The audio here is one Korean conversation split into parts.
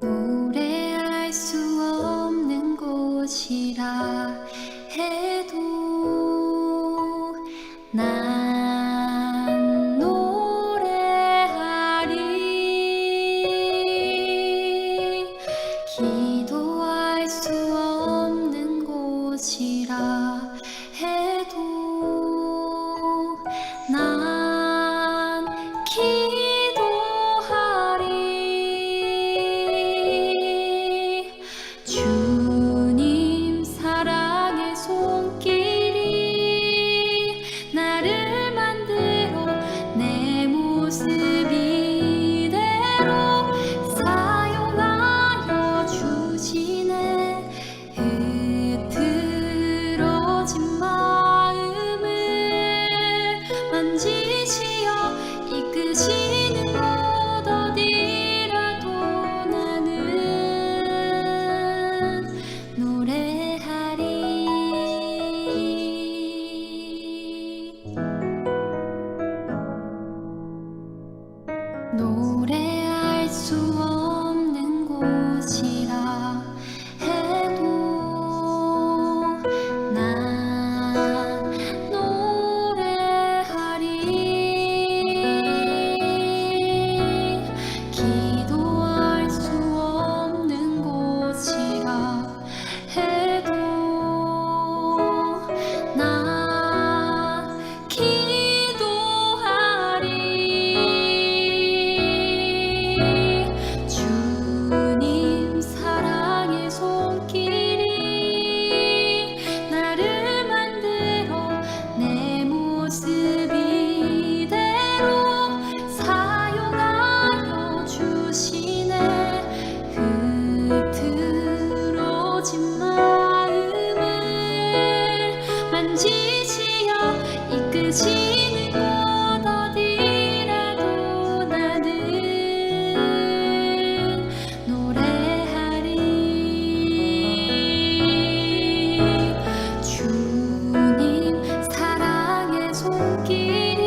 노래할 수 없는 곳이라 해도 난 노래하리. 기도할 수 없는 곳이라 해도 난 기도하리. 주님 사랑의 손길이 나를 만들어 내 모습 이대로 사용하여 주시네. 흐트러진 마음을 만지시어 이끄시는 곳 어디라도 나는 노래하리. 노래할 수 없는 곳이라 해도 난 노래하리. 기도할 수 없는 곳이라 해도 난 기도하리. 주님 사랑의 손길이 나를 만들어 내 모습 이대로 사용하여 주시네. 흐트러진 마음을 만지시어 이끄시는 곳 어디라도 나는 노래하리. 주님 사랑의 손길이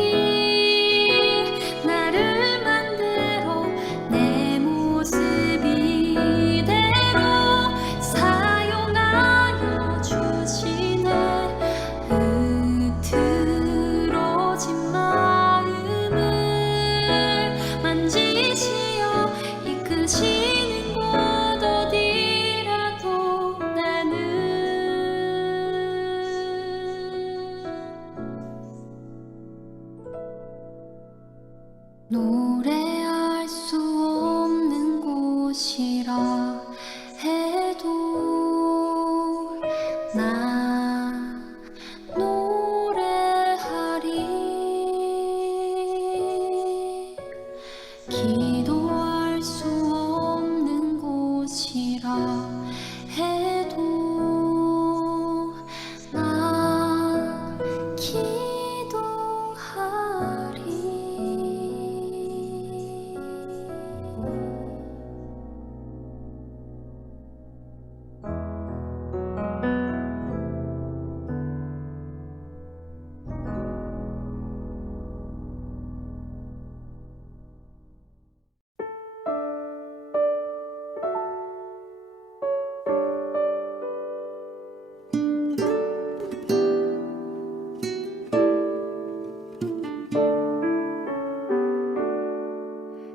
나를 만들어 내 모습 이대로 사용하여 주시네. 흐트러진 마음을 만지시어 이끄시는 곳 어디라도 나는 노래할 수 없는 곳이라 해도 난 노래하리. 기도할 수 없는 곳이라 해도 난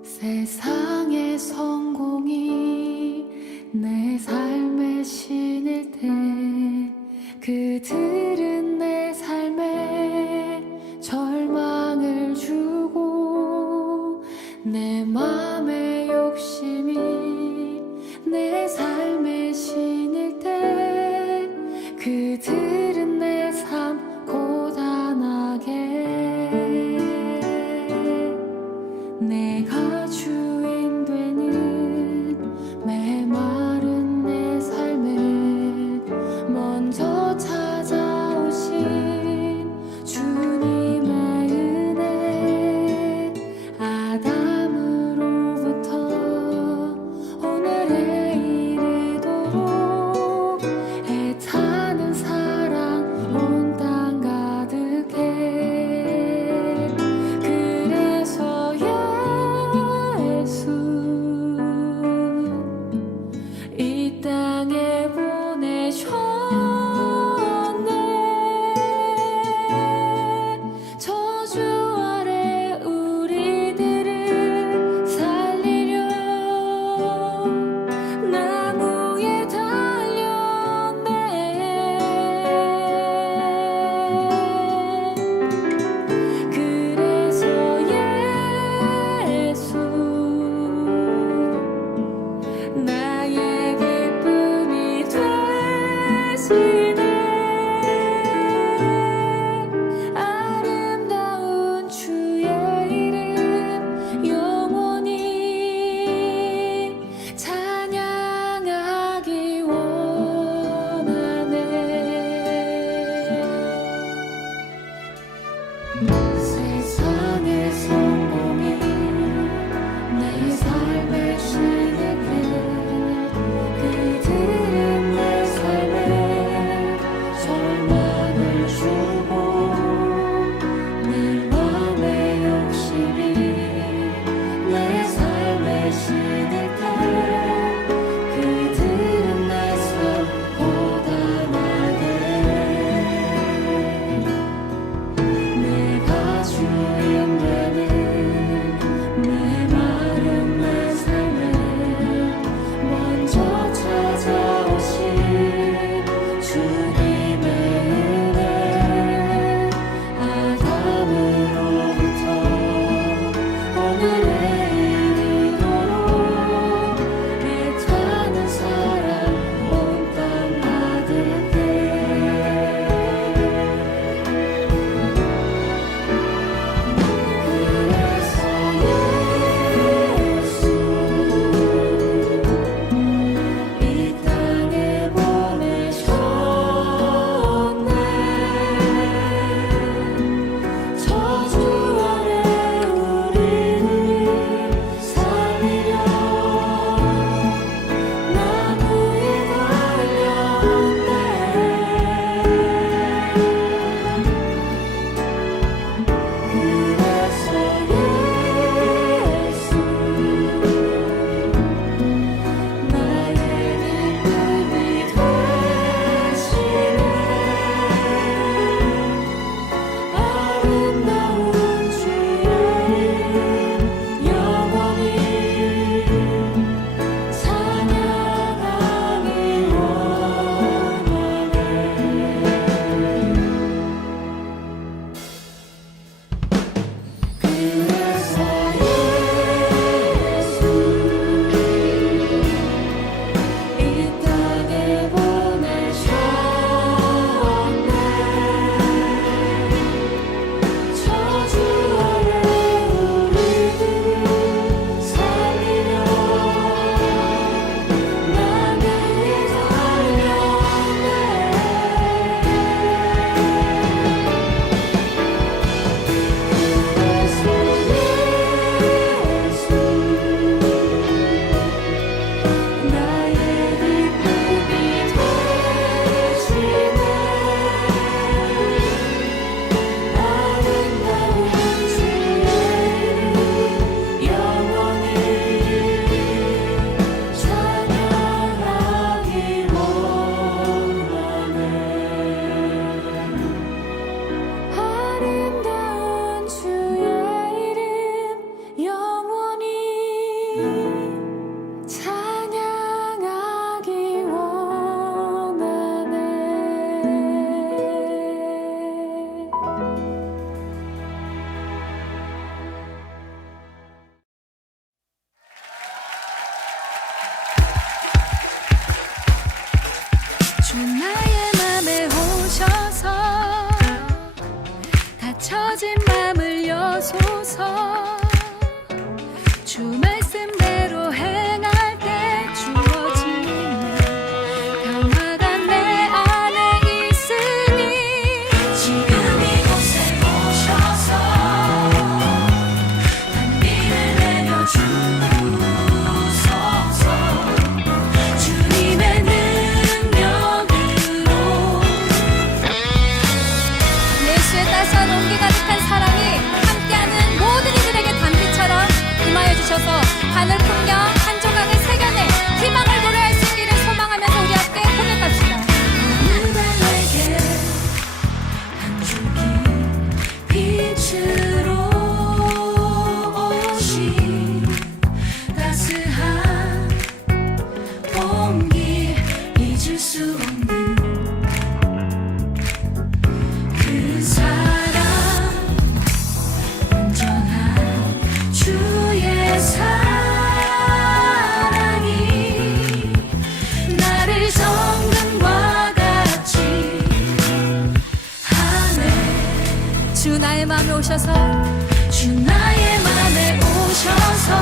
세상의 성공이 내 삶에 신일 때 그들은 내 삶에 절망을 주고 내 맘의 욕심이 내 삶에 신일 때 그들은 내 삶 고단하게 내가 주인 되는 메마른 내 삶에 먼저 찾아오신 주님의 은혜. 아담으로부터 오늘에 이르도록 애타는 사랑 살아계시네. 아름다운 주의 이름 영원히 찬양하기 원하네. 세상의 성공이 내 삶에 시들게 그들은 내 삶에 절망을 주고 내 맘의 욕심이 내 삶에 시들 때 그들은 내 삶보다 나게 내가 주인 되는 메마른 내 삶에 먼저 찾아오신 주님의 은혜 아담으로부터 오늘에 이르도록 애타는 사랑 온 땅 받을게. 그래서 예수 이 땅에 보내셨네. 저주 아래 우리를 살리려 나무에 달렸네. 그래서 예수 나의 기쁨이 되시네. 아름다운 주의 이름 영원히 찬양하기 원하네. 그래서 예수 이 땅에 보내셨네. 저주 아래 우리들을 살리려 나무에 달렸네. 그래서 예수 나의 기쁨이 되시네. 아름다운 주의 이름 영원히 찬양하기 원하네. 아름다운 주의 이름 영원히 찬양하기 원하네. 주 나의 맘에 오셔서 닫혀진 맘을 여소서. 주 말씀대로 행할 때 주어지는 평화가 내 안에 있으니 지금 이곳에 오셔서 단비를 내려주소서. 주님의 능력으로 마음에 오셔서 주 나의 마음에 오셔서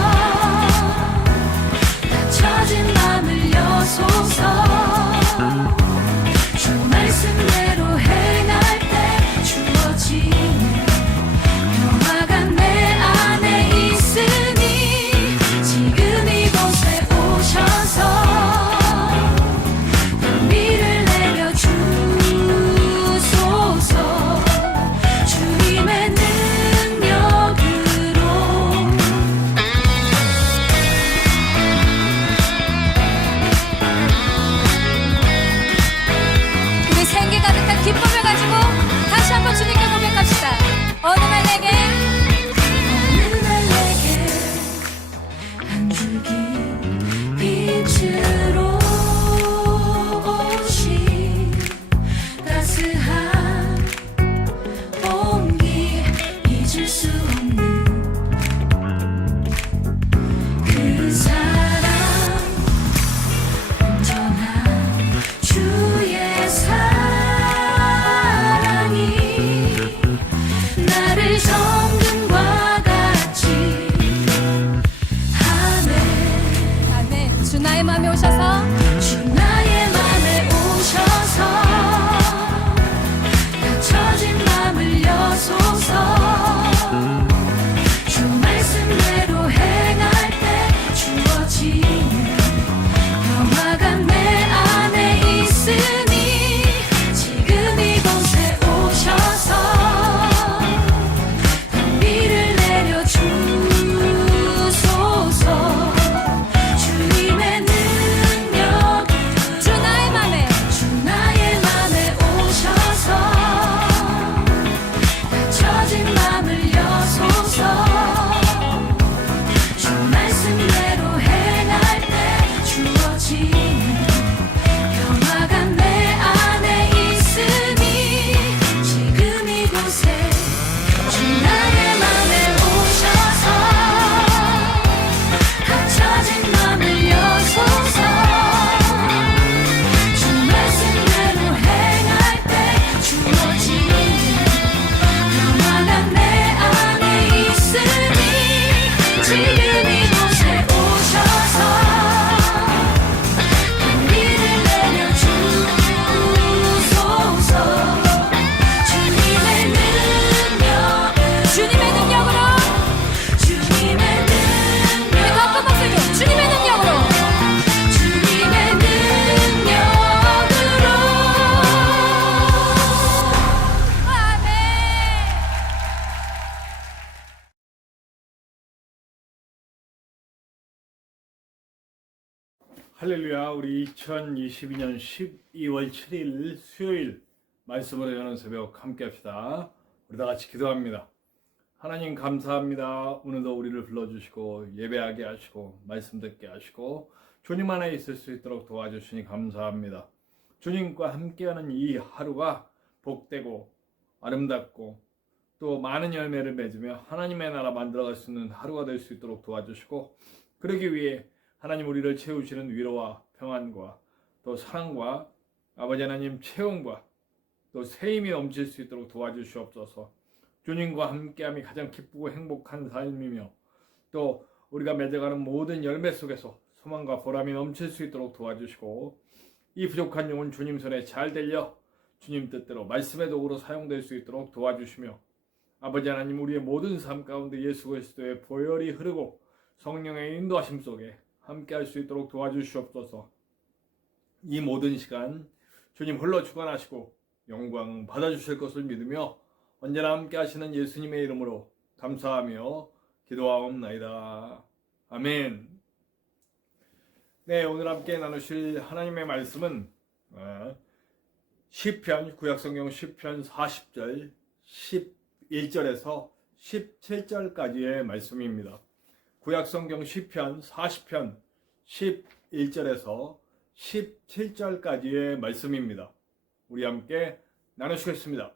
닫혀진 마음을 여소서 주 말씀대로 행할 때 주어지는 평화가 내 안에 있으니 지금 이곳에 오셔서 비를 내려 주소서 주님의 능력으로 우리 생기 가득한 기쁨을 가지고 다시 한번 주님께 고백합시다. 어느 날 내게 한 줄기 빛으로 오신 따스한 온기 잊을 수 없는 그 사랑 온전한 주의 사랑이 나를 정금과 같이 아멘. 주 나의 마음에 오셔서 주 나의 마음에 오셔서 닫혀진 마음을 여소서 주 말씀대로 행할 때 주어지는 평화가 내 안에 있으니 지금 이곳에 오셔서 비를 내려 주소서 주님의 능력 주 나의 맘에 오셔서 닫혀진 마음을 여소서 주 말씀대로 행할 때 주어지는 평화가 내 안에 있으니 지금 이곳에 주 나의 맘에 오셔서 닫혀진 마음을 여소서 주 말씀대로 행할 때 주어지는 평화가 내 안에 있으니 지금 이곳에 오셔서 비를 내려 주소서 주님의 능력으로 주님의 능력 더 큰 목소리로 주님의 능력으로 아멘. 할렐루야. 우리 2022년 12월 7일 수요일 말씀으로 여는 새벽 함께 합시다. 우리 다 같이 기도합니다. 하나님 감사합니다. 오늘도 우리를 불러주시고 예배하게 하시고 말씀 듣게 하시고 주님 안에 있을 수 있도록 도와주시니 감사합니다. 주님과 함께하는 이 하루가 복되고 아름답고 또 많은 열매를 맺으며 하나님의 나라 만들어갈 수 있는 하루가 될 수 있도록 도와주시고 그러기 위해 하나님 우리를 채우시는 위로와 평안과 또 사랑과 아버지 하나님 채용과 또 새 힘이 넘칠 수 있도록 도와주시옵소서. 주님과 함께함이 가장 기쁘고 행복한 삶이며 또 우리가 맺어가는 모든 열매 속에서 소망과 보람이 넘칠 수 있도록 도와주시고 이 부족한 영혼 주님 손에 잘 들려 주님 뜻대로 말씀의 도구로 사용될 수 있도록 도와주시며 아버지 하나님 우리의 모든 삶 가운데 예수 그리스도의 보혈이 흐르고 성령의 인도하심 속에 함께할 수 있도록 도와주시옵소서. 이 모든 시간 주님 홀로 주관하시고 영광 받아주실 것을 믿으며 언제나 함께 하시는 예수님의 이름으로 감사하며 기도하옵나이다. 아멘. 네, 오늘 함께 나누실 하나님의 말씀은 시편, 구약성경 시편 40절 11절에서 17절까지의 말씀입니다. 구약성경 시편 40편 11절에서 17절까지의 말씀입니다. 우리 함께 나누시겠습니다.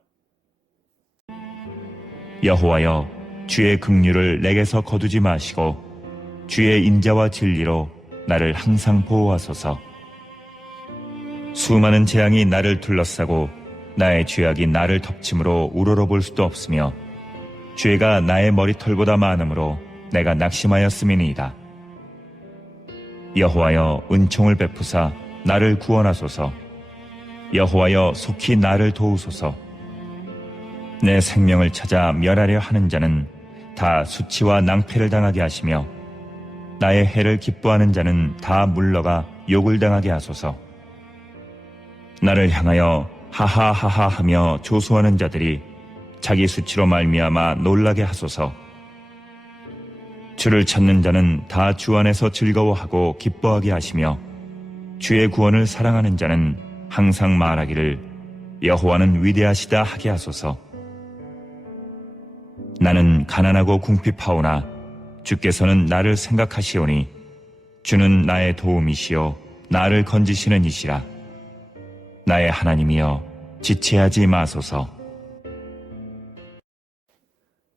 여호와여, 주의 긍휼을 내게서 거두지 마시고 주의 인자와 진리로 나를 항상 보호하소서. 수많은 재앙이 나를 둘러싸고 나의 죄악이 나를 덮침으로 우러러볼 수도 없으며 죄가 나의 머리털보다 많으므로 내가 낙심하였음이니이다. 여호와여 은총을 베푸사 나를 구원하소서. 여호와여 속히 나를 도우소서. 내 생명을 찾아 멸하려 하는 자는 다 수치와 낭패를 당하게 하시며 나의 해를 기뻐하는 자는 다 물러가 욕을 당하게 하소서. 나를 향하여 하하하하 하며 조소하는 자들이 자기 수치로 말미암아 놀라게 하소서. 주를 찾는 자는 다 주 안에서 즐거워하고 기뻐하게 하시며 주의 구원을 사랑하는 자는 항상 말하기를 여호와는 위대하시다 하게 하소서. 나는 가난하고 궁핍하오나 주께서는 나를 생각하시오니 주는 나의 도움이시요 나를 건지시는 이시라. 나의 하나님이여 지체하지 마소서.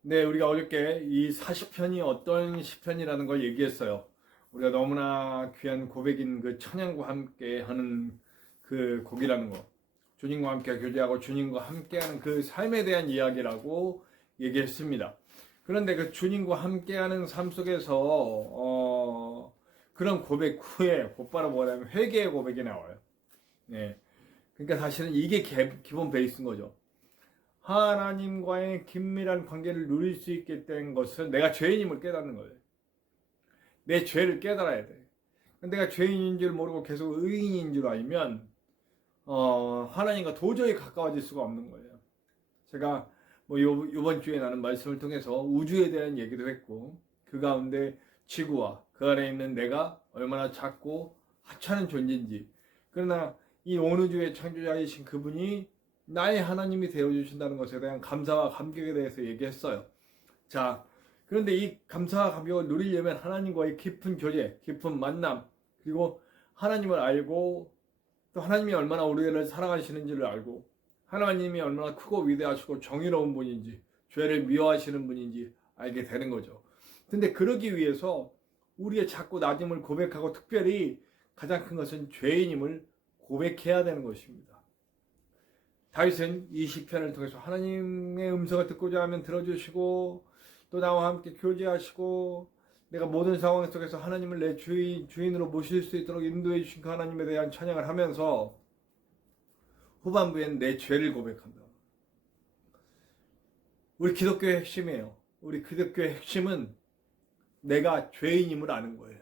네, 우리가 어저께 이 40편이 어떤 시편이라는 걸 얘기했어요. 우리가 너무나 귀한 고백인 그 찬양과 함께 하는 그 곡이라는 거. 주님과 함께 교제하고 주님과 함께하는 그 삶에 대한 이야기라고 얘기했습니다. 그런데 그 주님과 함께하는 삶 속에서 그런 고백 후에 곧바로 뭐냐면 회개의 고백이 나와요. 네, 그러니까 사실은 이게 기본 베이스인 거죠. 하나님과의 긴밀한 관계를 누릴 수 있게 된 것은 내가 죄인임을 깨닫는 거예요. 내 죄를 깨달아야 돼. 내가 죄인인 줄 모르고 계속 의인인 줄 알면 하나님과 도저히 가까워질 수가 없는 거예요. 제가 뭐 이번 주에 나는 말씀을 통해서 우주에 대한 얘기도 했고 그 가운데 지구와 그 안에 있는 내가 얼마나 작고 하찮은 존재인지, 그러나 이 온 우주의 창조자이신 그분이 나의 하나님이 되어주신다는 것에 대한 감사와 감격에 대해서 얘기했어요. 자, 그런데 이 감사와 감격을 누리려면 하나님과의 깊은 교제, 깊은 만남, 그리고 하나님을 알고 또 하나님이 얼마나 우리를 사랑하시는지를 알고 하나님이 얼마나 크고 위대하시고 정의로운 분인지 죄를 미워하시는 분인지 알게 되는 거죠. 근데 그러기 위해서 우리의 작고 낮음을 고백하고 특별히 가장 큰 것은 죄인임을 고백해야 되는 것입니다. 다윗은 이 시편을 통해서 하나님의 음성을 듣고자 하면 들어주시고 또 나와 함께 교제하시고 내가 모든 상황 속에서 하나님을 내 주인으로 모실 수 있도록 인도해 주신 그 하나님에 대한 찬양을 하면서 후반부에는 내 죄를 고백한다. 우리 기독교의 핵심이에요. 우리 기독교의 핵심은 내가 죄인임을 아는 거예요.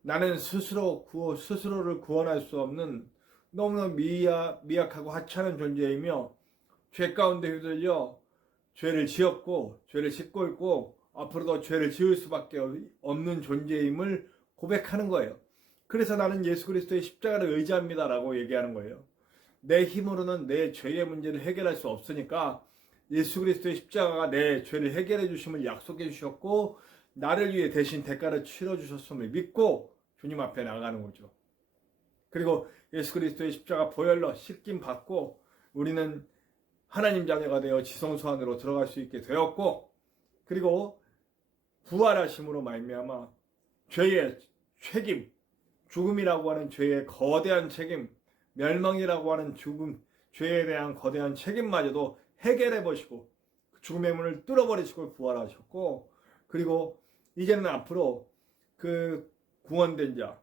나는 스스로를 구원할 수 없는 너무나 미약하고 하찮은 존재이며 죄 가운데 휘둘려 죄를 지었고 죄를 짓고 있고 앞으로도 죄를 지을 수밖에 없는 존재임을 고백하는 거예요. 그래서 나는 예수 그리스도의 십자가를 의지합니다 라고 얘기하는 거예요. 내 힘으로는 내 죄의 문제를 해결할 수 없으니까 예수 그리스도의 십자가가 내 죄를 해결해 주심을 약속해 주셨고 나를 위해 대신 대가를 치러 주셨음을 믿고 주님 앞에 나가는 거죠. 그리고 예수 그리스도의 십자가 보혈로 씻김 받고 우리는 하나님 자녀가 되어 지성소 안으로 들어갈 수 있게 되었고, 그리고 부활하심으로 말미암아 죄의 책임, 죽음이라고 하는 죄의 거대한 책임, 멸망이라고 하는 죽음, 죄에 대한 거대한 책임마저도 해결해 보시고 죽음의 문을 뚫어버리시고 부활하셨고, 그리고 이제는 앞으로 그 구원된 자,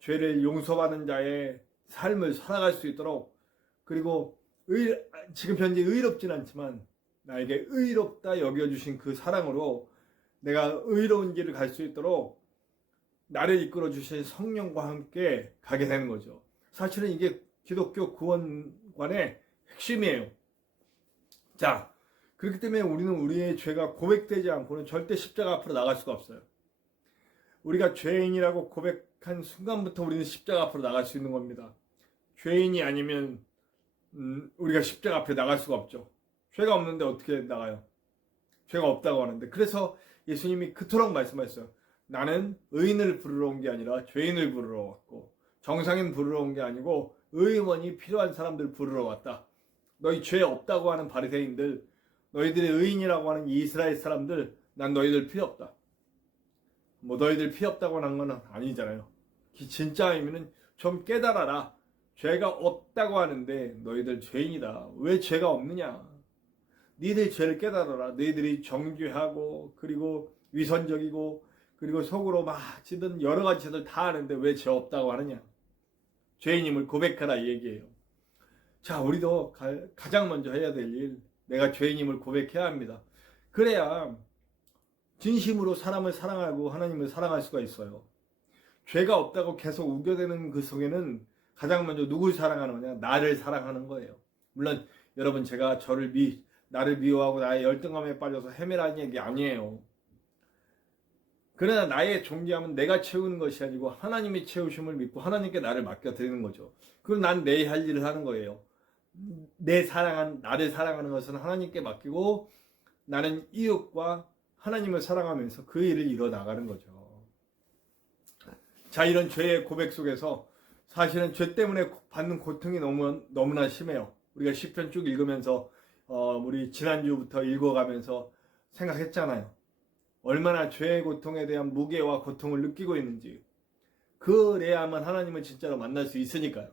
죄를 용서받는 자의 삶을 살아갈 수 있도록, 그리고 지금 현재 의롭진 않지만 나에게 의롭다 여겨주신 그 사랑으로 내가 의로운 길을 갈 수 있도록 나를 이끌어 주신 성령과 함께 가게 되는 거죠. 사실은 이게 기독교 구원관의 핵심이에요. 자, 그렇기 때문에 우리는 우리의 죄가 고백되지 않고는 절대 십자가 앞으로 나갈 수가 없어요. 우리가 죄인이라고 고백한 순간부터 우리는 십자가 앞으로 나갈 수 있는 겁니다. 죄인이 아니면 우리가 십자가 앞에 나갈 수가 없죠. 죄가 없는데 어떻게 나가요? 죄가 없다고 하는데. 그래서 예수님이 그토록 말씀하셨어요. 나는 의인을 부르러 온 게 아니라 죄인을 부르러 왔고, 정상인 부르러 온 게 아니고 의원이 필요한 사람들 부르러 왔다. 너희 죄 없다고 하는 바리새인들, 너희들의 의인이라고 하는 이스라엘 사람들, 난 너희들 필요 없다. 뭐 너희들 필요 없다고 하는 건 아니잖아요. 진짜 의미는 좀 깨달아라. 죄가 없다고 하는데 너희들 죄인이다. 왜 죄가 없느냐? 너희들 죄를 깨달아라. 너희들이 정죄하고 그리고 위선적이고 그리고 속으로 막 지든 여러 가지 죄들 다 아는데 왜 죄 없다고 하느냐. 죄인임을 고백하라 이 얘기예요. 자, 우리도 가장 먼저 해야 될 일, 내가 죄인임을 고백해야 합니다. 그래야 진심으로 사람을 사랑하고 하나님을 사랑할 수가 있어요. 죄가 없다고 계속 우겨대는 그 속에는 가장 먼저 누굴 사랑하는 거냐? 나를 사랑하는 거예요. 물론 여러분, 제가 나를 미워하고 나의 열등감에 빠져서 헤매라는 얘기 아니에요. 그러나 나의 존귀함은 내가 채우는 것이 아니고 하나님이 채우심을 믿고 하나님께 나를 맡겨드리는 거죠. 그럼 난 내 할 일을 하는 거예요. 나를 사랑하는 것은 하나님께 맡기고 나는 이웃과 하나님을 사랑하면서 그 일을 이뤄나가는 거죠. 자, 이런 죄의 고백 속에서 사실은 죄 때문에 받는 고통이 너무나 심해요. 우리가 시편 쭉 읽으면서 우리 지난주부터 읽어가면서 생각했잖아요. 얼마나 죄의 고통에 대한 무게와 고통을 느끼고 있는지. 그래야만 하나님을 진짜로 만날 수 있으니까요.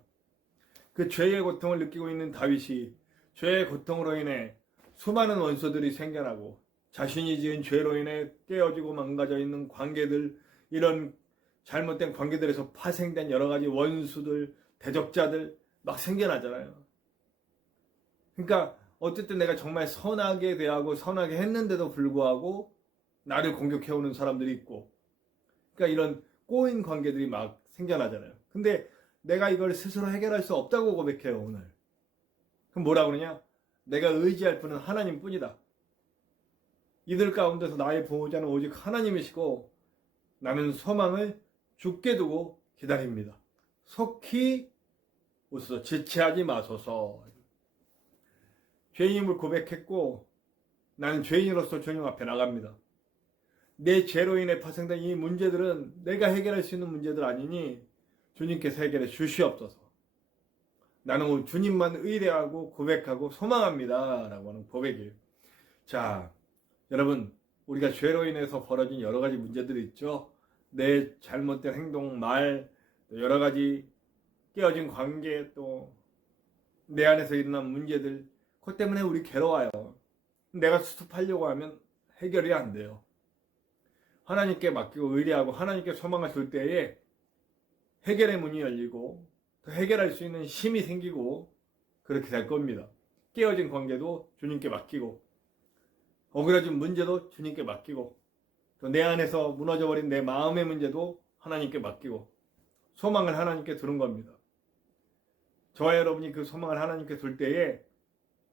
그 죄의 고통을 느끼고 있는 다윗이 죄의 고통으로 인해 수많은 원수들이 생겨나고 자신이 지은 죄로 인해 깨어지고 망가져 있는 관계들, 이런 잘못된 관계들에서 파생된 여러 가지 원수들, 대적자들 막 생겨나잖아요. 그러니까 어쨌든 내가 정말 선하게 대하고 선하게 했는데도 불구하고 나를 공격해오는 사람들이 있고, 그러니까 이런 꼬인 관계들이 막 생겨나잖아요. 근데 내가 이걸 스스로 해결할 수 없다고 고백해요, 오늘. 그럼 뭐라 그러냐? 내가 의지할 분은 하나님 뿐이다. 이들 가운데서 나의 보호자는 오직 하나님이시고 나는 소망을 주께 두고 기다립니다. 속히 오소서, 지체하지 마소서. 죄인임을 고백했고 나는 죄인으로서 주님 앞에 나갑니다. 내 죄로 인해 파생된 이 문제들은 내가 해결할 수 있는 문제들 아니니 주님께서 해결해 주시옵소서. 나는 오늘 주님만 의뢰하고 고백하고 소망합니다 라고 하는 고백이에요. 자, 여러분, 우리가 죄로 인해서 벌어진 여러 가지 문제들이 있죠. 내 잘못된 행동, 말, 여러 가지 깨어진 관계, 또 내 안에서 일어난 문제들, 그것 때문에 우리 괴로워요. 내가 수습하려고 하면 해결이 안 돼요. 하나님께 맡기고 의뢰하고 하나님께 소망을 줄 때에 해결의 문이 열리고 또 해결할 수 있는 힘이 생기고 그렇게 될 겁니다. 깨어진 관계도 주님께 맡기고 어그러진 문제도 주님께 맡기고 또 내 안에서 무너져버린 내 마음의 문제도 하나님께 맡기고 소망을 하나님께 두는 겁니다. 저와 여러분이 그 소망을 하나님께 둘 때에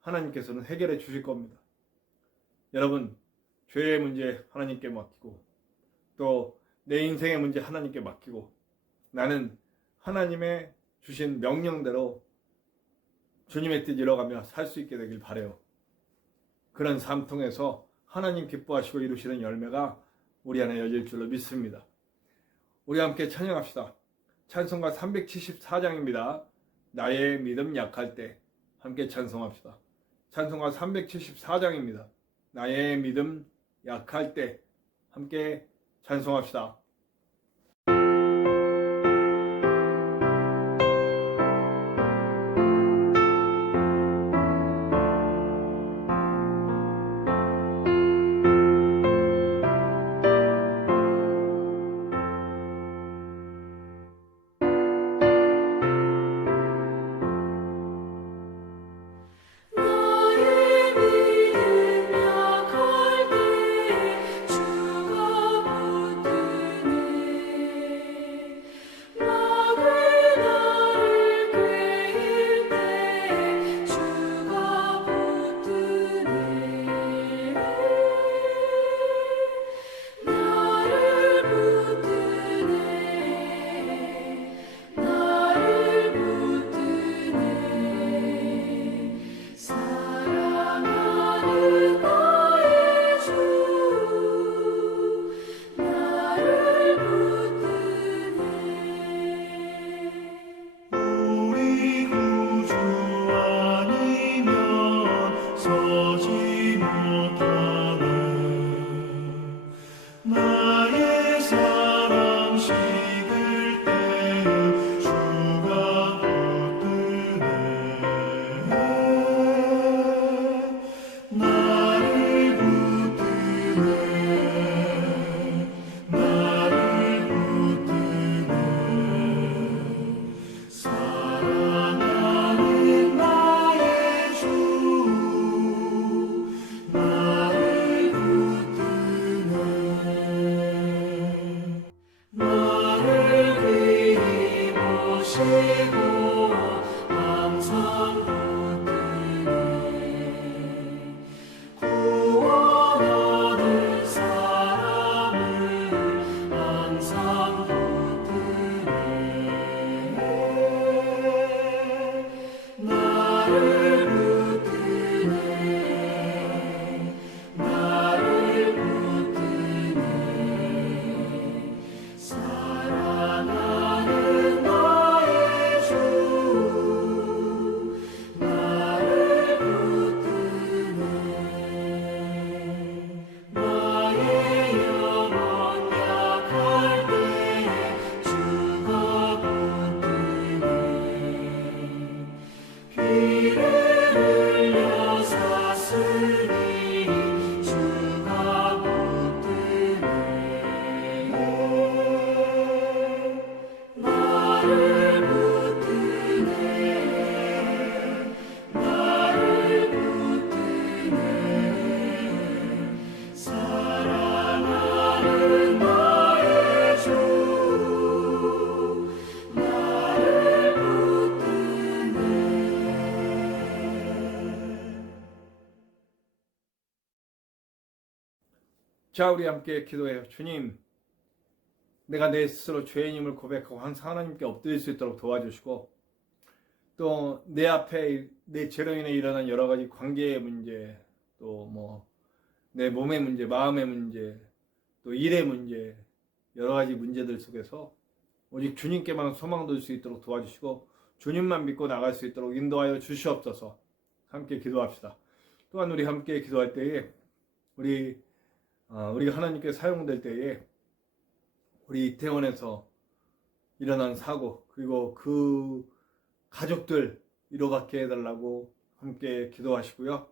하나님께서는 해결해 주실 겁니다. 여러분, 죄의 문제 하나님께 맡기고 또 내 인생의 문제 하나님께 맡기고 나는 하나님의 주신 명령대로 주님의 뜻 이뤄가며 살 수 있게 되길 바라요. 그런 삶 통해서 하나님 기뻐하시고 이루시는 열매가 우리 안에 열릴 줄로 믿습니다. 우리 함께 찬양합시다. 찬송가 374장입니다. 나의 믿음 약할 때. 함께 찬송합시다. 찬송가 374장입니다. 나의 믿음 약할 때. 함께 찬송합시다. 나의 믿음 약할 때 주가 붙들어 자, 우리 함께 기도해요. 주님, 내가 내 스스로 죄인임을 고백하고 항상 하나님께 엎드릴 수 있도록 도와주시고, 또 내 앞에 내 죄로 인해 일어난 여러 가지 관계의 문제, 또 뭐 내 몸의 문제, 마음의 문제, 또 일의 문제, 여러 가지 문제들 속에서 오직 주님께만 소망 둘 수 있도록 도와주시고, 주님만 믿고 나갈 수 있도록 인도하여 주시옵소서. 함께 기도합시다. 또한 우리 함께 기도할 때에 우리가 하나님께 사용될 때에 우리 이태원에서 일어난 사고, 그리고 그 가족들 위로받게 해달라고 함께 기도하시고요.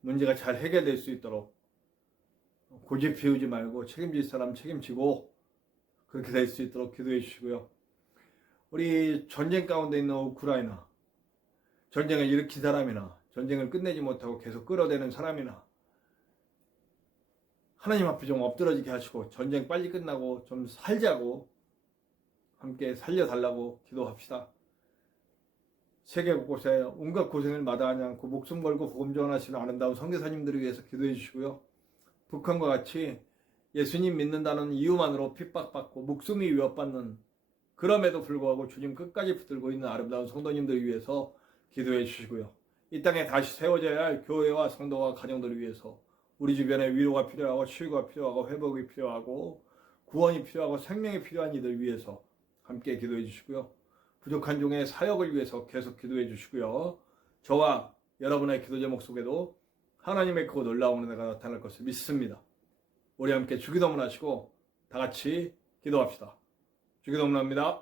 문제가 잘 해결될 수 있도록 고집 피우지 말고 책임질 사람 책임지고 그렇게 될 수 있도록 기도해 주시고요. 우리 전쟁 가운데 있는 우크라이나, 전쟁을 일으킨 사람이나 전쟁을 끝내지 못하고 계속 끌어대는 사람이나 하나님 앞에 좀 엎드러지게 하시고 전쟁 빨리 끝나고 좀 살자고 함께 살려달라고 기도합시다. 세계 곳곳에 온갖 고생을 마다하지 않고 목숨 걸고 복음 전하시는 아름다운 선교사님들을 위해서 기도해 주시고요. 북한과 같이 예수님 믿는다는 이유만으로 핍박받고 목숨이 위협받는, 그럼에도 불구하고 주님 끝까지 붙들고 있는 아름다운 성도님들을 위해서 기도해 주시고요. 이 땅에 다시 세워져야 할 교회와 성도와 가정들을 위해서 우리 주변에 위로가 필요하고 치유가 필요하고 회복이 필요하고 구원이 필요하고 생명이 필요한 이들 위해서 함께 기도해 주시고요. 부족한 종의 사역을 위해서 계속 기도해 주시고요. 저와 여러분의 기도 제목 속에도 하나님의 크고 놀라운 은혜가 나타날 것을 믿습니다. 우리 함께 주기도문 하시고 다 같이 기도합시다. 주기도문 합니다.